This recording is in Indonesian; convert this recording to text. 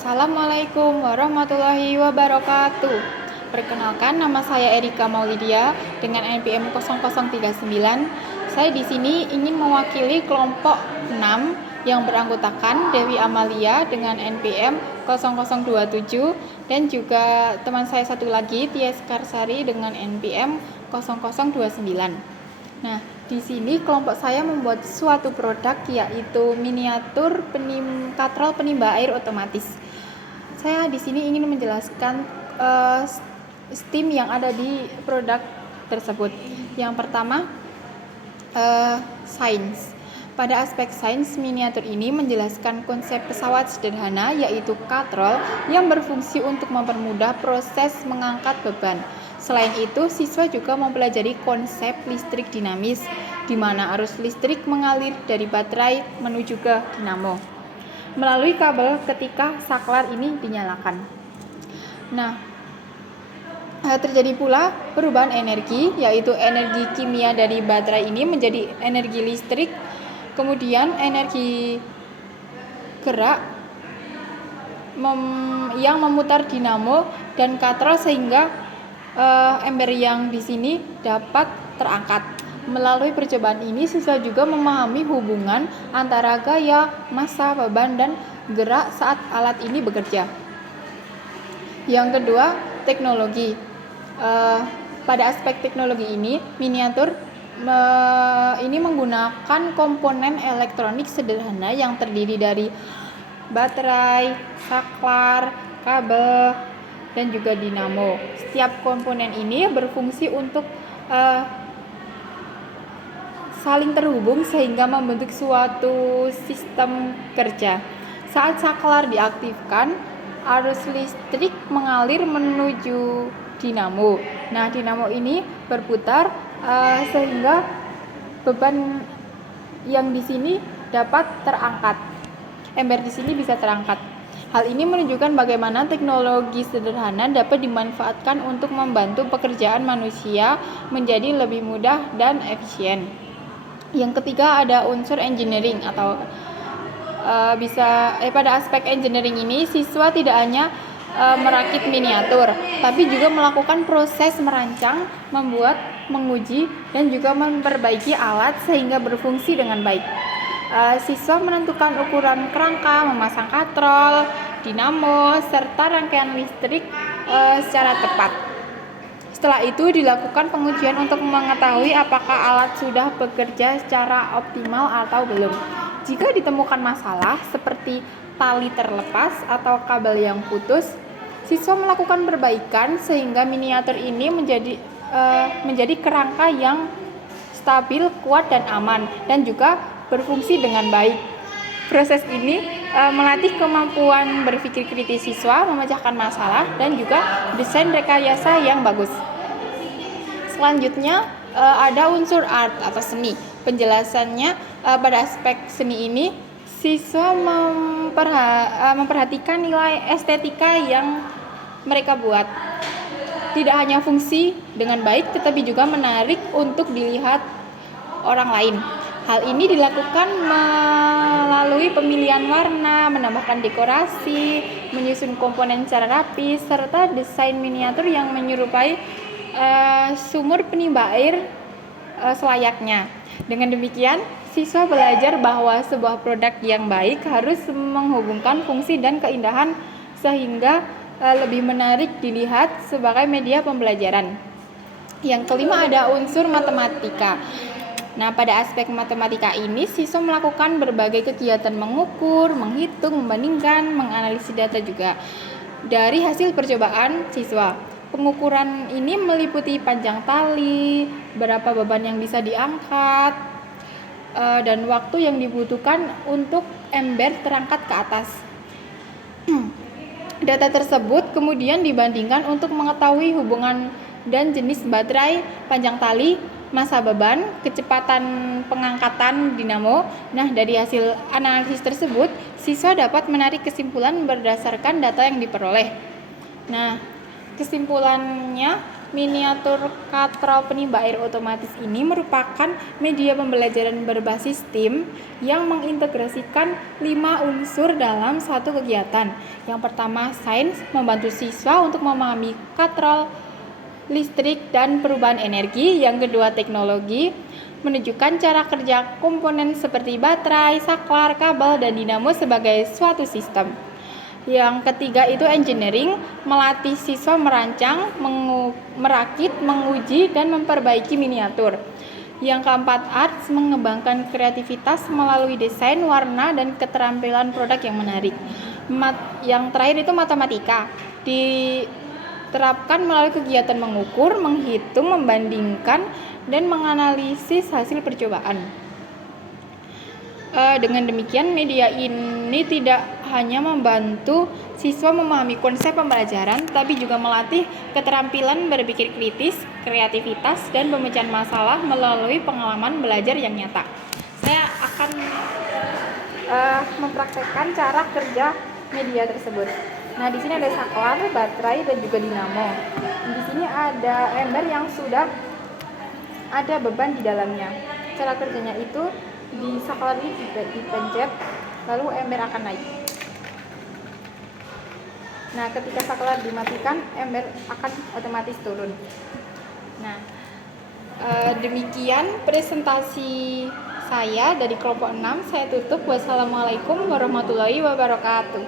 Assalamualaikum warahmatullahi wabarakatuh. Perkenalkan, nama saya Erika Maulidia dengan NPM 0039. Saya di sini ingin mewakili kelompok 6 yang beranggotakan Dewi Amalia dengan NPM 0027 dan juga teman saya satu lagi, Tia Skarsari dengan NPM 0029. Nah, di sini kelompok saya membuat suatu produk yaitu miniatur katrol penimba air otomatis. Saya di sini ingin menjelaskan STEM yang ada di produk tersebut. Yang pertama, sains. Pada aspek sains, miniatur ini menjelaskan konsep pesawat sederhana yaitu katrol yang berfungsi untuk mempermudah proses mengangkat beban. Selain itu, siswa juga mempelajari konsep listrik dinamis, di mana arus listrik mengalir dari baterai menuju ke dinamo melalui kabel ketika saklar ini dinyalakan. Nah, terjadi pula perubahan energi, yaitu energi kimia dari baterai ini menjadi energi listrik, kemudian energi gerak yang memutar dinamo dan katrol sehingga ember yang di sini dapat terangkat. Melalui percobaan ini, siswa juga memahami hubungan antara gaya, massa, beban, dan gerak saat alat ini bekerja. Yang kedua, teknologi. Pada aspek teknologi ini, miniatur ini menggunakan komponen elektronik sederhana yang terdiri dari baterai, saklar, kabel, dan juga dinamo. Setiap komponen ini berfungsi untuk saling terhubung sehingga membentuk suatu sistem kerja. Saat saklar diaktifkan, arus listrik mengalir menuju dinamo. Nah, dinamo ini berputar sehingga beban yang di sini dapat terangkat. Ember di sini bisa terangkat. Hal ini menunjukkan bagaimana teknologi sederhana dapat dimanfaatkan untuk membantu pekerjaan manusia menjadi lebih mudah dan efisien. Yang ketiga ada unsur engineering atau pada aspek engineering ini siswa tidak hanya merakit miniatur, tapi juga melakukan proses merancang, membuat, menguji, dan juga memperbaiki alat sehingga berfungsi dengan baik. Siswa menentukan ukuran kerangka, memasang katrol, dinamo, serta rangkaian listrik secara tepat. Setelah itu dilakukan pengujian untuk mengetahui apakah alat sudah bekerja secara optimal atau belum. Jika ditemukan masalah seperti tali terlepas atau kabel yang putus, siswa melakukan perbaikan sehingga miniatur ini menjadi kerangka yang stabil, kuat, dan aman, dan juga berfungsi dengan baik. Proses ini melatih kemampuan berpikir kritis siswa, memecahkan masalah, dan juga desain rekayasa yang bagus. Selanjutnya ada unsur art atau seni. Penjelasannya pada aspek seni ini, siswa memperhatikan nilai estetika yang mereka buat. Tidak hanya fungsi dengan baik, tetapi juga menarik untuk dilihat orang lain. Hal ini dilakukan melalui pemilihan warna, menambahkan dekorasi, menyusun komponen secara rapi, serta desain miniatur yang menyerupai sumur penimba air selayaknya. Dengan demikian, siswa belajar bahwa sebuah produk yang baik harus menghubungkan fungsi dan keindahan sehingga lebih menarik dilihat sebagai media pembelajaran. Yang kelima ada unsur matematika. Nah, pada aspek matematika ini, siswa melakukan berbagai kegiatan mengukur, menghitung, membandingkan, menganalisis data juga. Dari hasil percobaan siswa, pengukuran ini meliputi panjang tali, berapa beban yang bisa diangkat, dan waktu yang dibutuhkan untuk ember terangkat ke atas. Data tersebut kemudian dibandingkan untuk mengetahui hubungan dan jenis baterai, panjang tali, massa beban, kecepatan pengangkatan dinamo. Nah, dari hasil analisis tersebut, siswa dapat menarik kesimpulan berdasarkan data yang diperoleh. Nah, kesimpulannya Miniatur katral penimba air otomatis ini merupakan media pembelajaran berbasis STEAM yang mengintegrasikan 5 unsur dalam satu kegiatan. Yang pertama, sains membantu siswa untuk memahami katral listrik dan perubahan energi. Yang kedua, teknologi menunjukkan cara kerja komponen seperti baterai, saklar, kabel, dan dinamo sebagai suatu sistem. Yang ketiga itu engineering, melatih siswa merancang, merakit, menguji, dan memperbaiki miniatur. Yang keempat, arts, mengembangkan kreativitas melalui desain, warna, dan keterampilan produk yang menarik. Yang terakhir itu matematika, diterapkan melalui kegiatan mengukur, menghitung, membandingkan, dan menganalisis hasil percobaan. Dengan demikian, media ini tidak hanya membantu siswa memahami konsep pembelajaran, tapi juga melatih keterampilan berpikir kritis, kreativitas, dan pemecahan masalah melalui pengalaman belajar yang nyata. Saya akan mempraktekkan cara kerja media tersebut. Nah, di sini ada saklar, baterai, dan juga dinamo. Di sini ada ember yang sudah ada beban di dalamnya. Cara kerjanya itu di saklar ini dipencet, lalu ember akan naik. Nah, ketika saklar dimatikan, ember akan otomatis turun. Nah, demikian presentasi saya dari kelompok 6. Saya tutup. Wassalamualaikum warahmatullahi wabarakatuh.